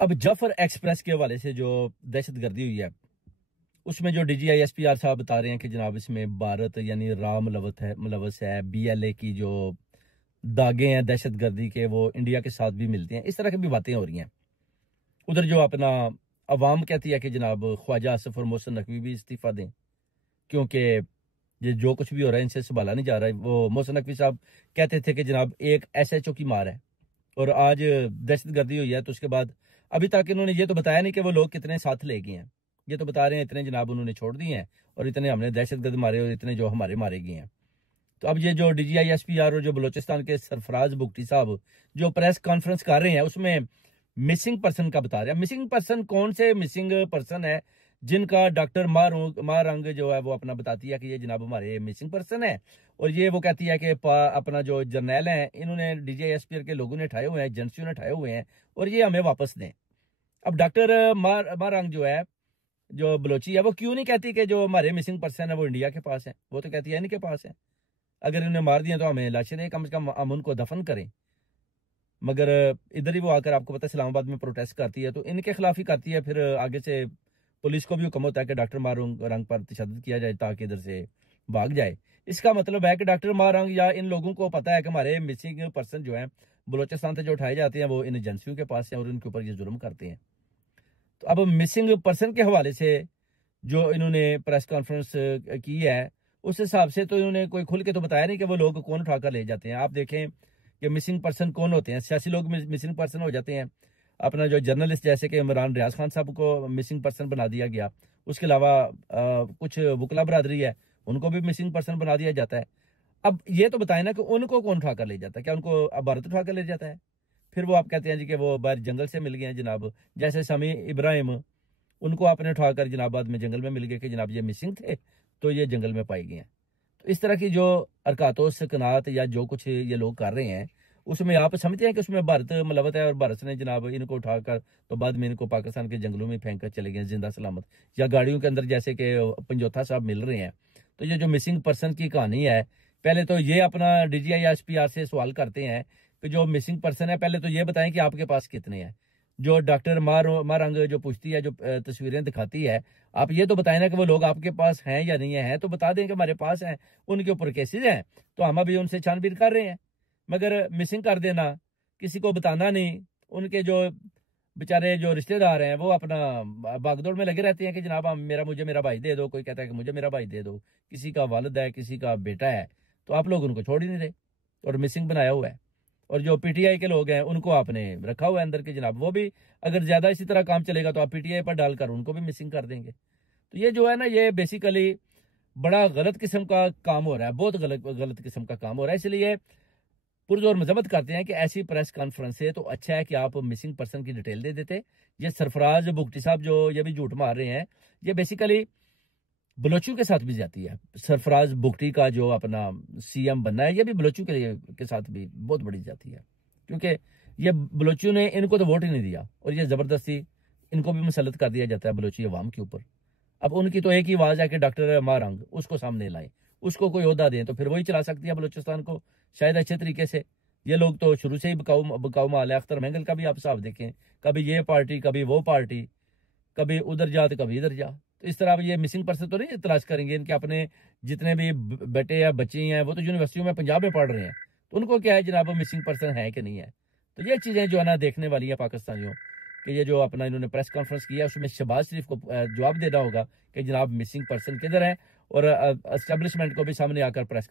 अब जफर एक्सप्रेस के हवाले से जो दहशतगर्दी हुई है, उसमें जो DGI SPR साहब बता रहे हैं कि जनाब इसमें भारत यानी राम मुलवस है, BLA की जो दागे हैं दहशतगर्दी के वो इंडिया के साथ भी मिलते हैं। इस तरह की भी बातें हो रही हैं। उधर जो अपना अवाम कहती है कि जनाब ख्वाजा आसिफ और मोहसिन नकवी भी इस्तीफा दें, क्योंकि ये जो कुछ भी हो रहा है इनसे संभाला नहीं जा रहा है। वो मोहसिन नकवी साहब कहते थे कि जनाब एक SHO की मार है और आज दहशतगर्दी हुई है, तो उसके बाद अभी तक इन्होंने ये तो बताया नहीं कि वो लोग कितने साथ ले गए हैं। ये तो बता रहे हैं इतने जनाब उन्होंने छोड़ दिए हैं और इतने हमने दहशतगर्द मारे और इतने जो हमारे मारे गए हैं। तो अब ये जो DGI SPR और जो बलोचिस्तान के सरफराज बुगटी साहब जो प्रेस कॉन्फ्रेंस कर रहे हैं, उसमें मिसिंग पर्सन का बता रहे हैं। मिसिंग पर्सन कौन से मिसिंग पर्सन है जिनका डॉक्टर मारंग जो है वो अपना बताती है कि ये जनाब हमारे मिसिंग पर्सन है, और ये वो कहती है कि अपना जो जर्नैल है इन्होंने DGI SPR के लोगों ने उठाए हुए हैं, एजेंसियों ने उठाए हुए हैं और ये हमें वापस दें। अब डॉक्टर मारंग जो है, जो बलोची है, वो क्यों नहीं कहती कि जो हमारे मिसिंग पर्सन है वो इंडिया के पास है? वो तो कहती है इनके पास है। अगर इन्हें मार दिया तो हमें लाशें दें, कम से कम हम उनको दफन करें। मगर इधर ही वो आकर, आपको पता है इस्लामाबाद में प्रोटेस्ट करती है तो इनके खिलाफ ही करती है। फिर आगे से पुलिस को भी हुक्म होता है कि डॉक्टर मारंग पर तशद्दुद किया जाए ताकि इधर से भाग जाए। इसका मतलब है कि डॉक्टर मारंग या इन लोगों को पता है कि हमारे मिसिंग पर्सन जो है बलोचिस्तान से जो उठाए जाते हैं वो इन एजेंसियों के पास है और उनके ऊपर ये जुल्म करते हैं। तो अब मिसिंग पर्सन के हवाले से जो इन्होंने प्रेस कॉन्फ्रेंस की है, उस हिसाब से तो इन्होंने कोई खुल के तो बताया नहीं कि वो लोग कौन उठाकर ले जाते हैं। आप देखें कि मिसिंग पर्सन कौन होते हैं। सियासी लोग मिसिंग पर्सन हो जाते हैं। अपना जो जर्नलिस्ट जैसे कि इमरान रियाज खान साहब को मिसिंग पर्सन बना दिया गया। उसके अलावा कुछ वकला बरादरी है, उनको भी मिसिंग पर्सन बना दिया जाता है। अब ये तो बताए ना कि उनको कौन उठाकर ले जाता है? क्या उनको अब भारत उठाकर ले जाता है? फिर वो आप कहते हैं जी कि वो बाहर जंगल से मिल गए हैं जनाब, जैसे समी इब्राहिम, उनको आपने उठाकर जनाबाद में जंगल में मिल गए कि जनाब ये मिसिंग थे तो ये जंगल में पाए गए हैं। तो इस तरह की जो हरकतों सकनात या जो कुछ ये लोग कर रहे हैं, उसमें आप समझते हैं कि उसमें भारत मलवत है और भारत ने जनाब इनको उठाकर तो बाद में इनको पाकिस्तान के जंगलों में फेंक कर चले गए जिंदा सलामत, या गाड़ियों के अंदर जैसे कि पंजोथा साहब मिल रहे हैं। तो ये जो मिसिंग पर्सन की कहानी है, पहले तो ये अपना DGI SPR से सवाल करते हैं कि जो मिसिंग पर्सन है पहले तो ये बताएं कि आपके पास कितने हैं। जो डॉक्टर मारंग जो पूछती है, जो तस्वीरें दिखाती है, आप ये तो बताएं ना कि वो लोग आपके पास हैं या नहीं है, तो बता दें कि हमारे पास हैं, उनके ऊपर केसेस हैं तो हम अभी उनसे छानबीन कर रहे हैं। मगर मिसिंग कर देना, किसी को बताना नहीं, उनके जो बेचारे जो रिश्तेदार हैं वो अपना भागदौड़ में लगे रहते हैं कि जनाब मुझे मेरा भाई दे दो, कोई कहता है कि मुझे मेरा भाई दे दो, किसी का वालिद है, किसी का बेटा है, तो आप लोग उनको छोड़ ही नहीं रहे और मिसिंग बनाया हुआ है। और जो PTI के लोग हैं उनको आपने रखा हुआ है अंदर के जनाब, वो भी अगर ज्यादा इसी तरह काम चलेगा तो आप PTI पर डालकर उनको भी मिसिंग कर देंगे। तो ये जो है ना, ये बेसिकली बड़ा गलत किस्म का काम हो रहा है, बहुत गलत गलत किस्म का काम हो रहा है। इसलिए पुरजोर मजम्मत करते हैं कि ऐसी प्रेस कॉन्फ्रेंस से तो अच्छा है कि आप मिसिंग पर्सन की डिटेल दे देते। ये सरफराज बुगटी साहब जो ये भी झूठ मार रहे हैं, ये बेसिकली बलोचियों के साथ भी जाती है। सरफराज बुगटी का जो अपना CM बनना है, ये भी बलोचियों के साथ भी बहुत बड़ी जाती है, क्योंकि ये बलोचियों ने इनको तो वोट ही नहीं दिया और ये जबरदस्ती इनको भी मुसलत कर दिया जाता है बलोची अवाम के ऊपर। अब उनकी तो एक ही आवाज है कि डॉक्टर मारंग उसको सामने लाएं, उसको कोई ओहदा दें तो फिर वही चला सकती है बलोचिस्तान को शायद अच्छे तरीके से। ये लोग तो शुरू से ही बकाऊ माल है। अख्तर महंगल का भी आप हिसाब देखें, कभी ये पार्टी कभी वो पार्टी, कभी उधर जा तो कभी इधर जा। तो इस तरह अब ये मिसिंग पर्सन तो नहीं तलाश करेंगे। इनके अपने जितने भी बेटे या बच्चे हैं वो तो यूनिवर्सिटियों में पंजाब में पढ़ रहे हैं, तो उनको क्या है जनाब मिसिंग पर्सन है कि नहीं है। तो ये चीजें जो है ना देखने वाली है पाकिस्तानियों, कि ये जो अपना इन्होंने प्रेस कॉन्फ्रेंस किया उसमें शहबाज शरीफ को जवाब देना होगा कि जनाब मिसिंग पर्सन किधर है, और एस्टेब्लिशमेंट को भी सामने आकर प्रेस